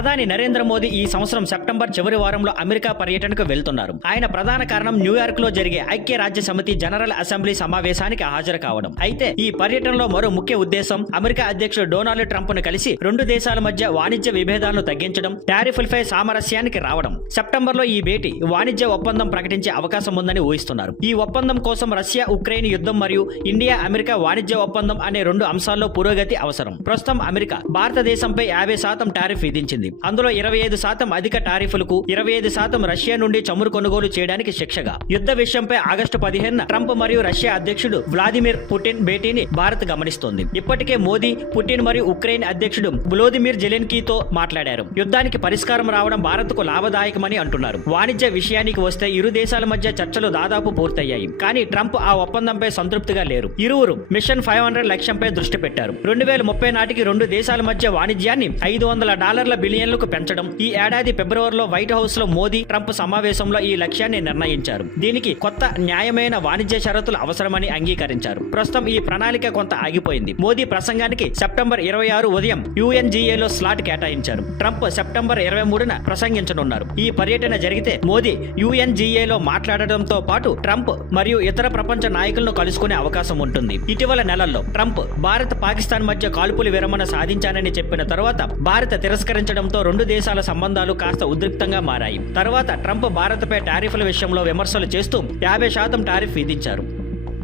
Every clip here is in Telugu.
ప్రధాని నరేంద్ర మోదీ ఈ సంవత్సరం సెప్టెంబర్ చివరి వారంలో అమెరికా పర్యటనకు వెళ్తున్నారు. ఆయన ప్రధాన కారణం న్యూయార్క్ లో జరిగే ఐక్యరాజ్య సమితి జనరల్ అసెంబ్లీ సమావేశానికి హాజరు కావడం. అయితే ఈ పర్యటనలో మరో ముఖ్య ఉద్దేశం అమెరికా అధ్యక్షుడు డొనాల్డ్ ట్రంప్ ను కలిసి రెండు దేశాల మధ్య వాణిజ్య విభేదాలను తగ్గించడం, టారిఫ్లపై సామరస్యానికి రావడం. సెప్టెంబర్ లో ఈ భేటీ వాణిజ్య ఒప్పందం ప్రకటించే అవకాశం ఉందని ఊహిస్తున్నారు. ఈ ఒప్పందం కోసం రష్యా ఉక్రెయిన్ యుద్ధం మరియు ఇండియా అమెరికా వాణిజ్య ఒప్పందం అనే రెండు అంశాల్లో పురోగతి అవసరం. ప్రస్తుతం అమెరికా భారతదేశంపై 50% టారిఫ్ విధించింది. అందులో 25% అధిక టారిఫ్లకు, 25% రష్యా నుండి చమురు కొనుగోలు చేయడానికి శిక్షగా. యుద్ధ విషయంపై ఆగస్టు 15న ట్రంప్ మరియు రష్యా అధ్యక్షుడు వ్లాదిమిర్ పుటిన్ భేటీని భారత్ గమనిస్తోంది. ఇప్పటికే మోదీ, పుటిన్ మరియు ఉక్రెయిన్ అధ్యక్షుడు వ్లోదిమిర్ జెలెన్స్కీతో మాట్లాడారు. యుద్ధానికి పరిష్కారం రావడం భారత్కు లాభదాయకమని అంటున్నారు. వాణిజ్య విషయానికి వస్తే ఇరు దేశాల మధ్య చర్చలు దాదాపు పూర్తయ్యాయి. కానీ ట్రంప్ ఆ ఒప్పందంపై సంతృప్తిగా లేరు. ఇరువురు మిషన్ 500 లక్ష్యంపై దృష్టి పెట్టారు. 2030 నాటికి రెండు దేశాల మధ్య వాణిజ్యాన్ని $500 బిలియన్లకు పెంచడం. ఈ ఏడాది ఫిబ్రవరిలో వైట్ హౌస్ లో మోదీ, ట్రంప్ సమావేశంలో ఈ లక్ష్యాన్ని నిర్ణయించారు. దీనికి కొత్త న్యాయమైన వాణిజ్య షరతులు అవసరమని అంగీకరించారు. ప్రస్తుతం ఈ ప్రణాళిక కొంత ఆగిపోయింది. మోదీ ప్రసంగానికి సెప్టెంబర్ 26 ఉదయం UNGAలో స్లాట్ కేటాయించారు. ట్రంప్ సెప్టెంబర్ 23న ప్రసంగించనున్నారు. ఈ పర్యటన జరిగితే మోదీ UNGAలో మాట్లాడడంతో పాటు ట్రంప్ మరియు ఇతర ప్రపంచ నాయకులను కలుసుకునే అవకాశం ఉంటుంది. ఇటీవల నెలల్లో ట్రంప్ భారత్, పాకిస్తాన్ మధ్య కాల్పుల విరమణ సాధించానని చెప్పిన తర్వాత భారత్ తిరస్కరించడంతో రెండు దేశాల సంబంధాలు కాస్త ఉద్రిక్తంగా మారాయి. తర్వాత ట్రంప్ భారత్పై టారిఫ్ల విషయంలో విమర్శలు చేస్తూ 50% టారిఫ్ విధించారు.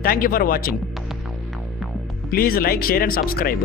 Thank you for watching. Please like, share and subscribe.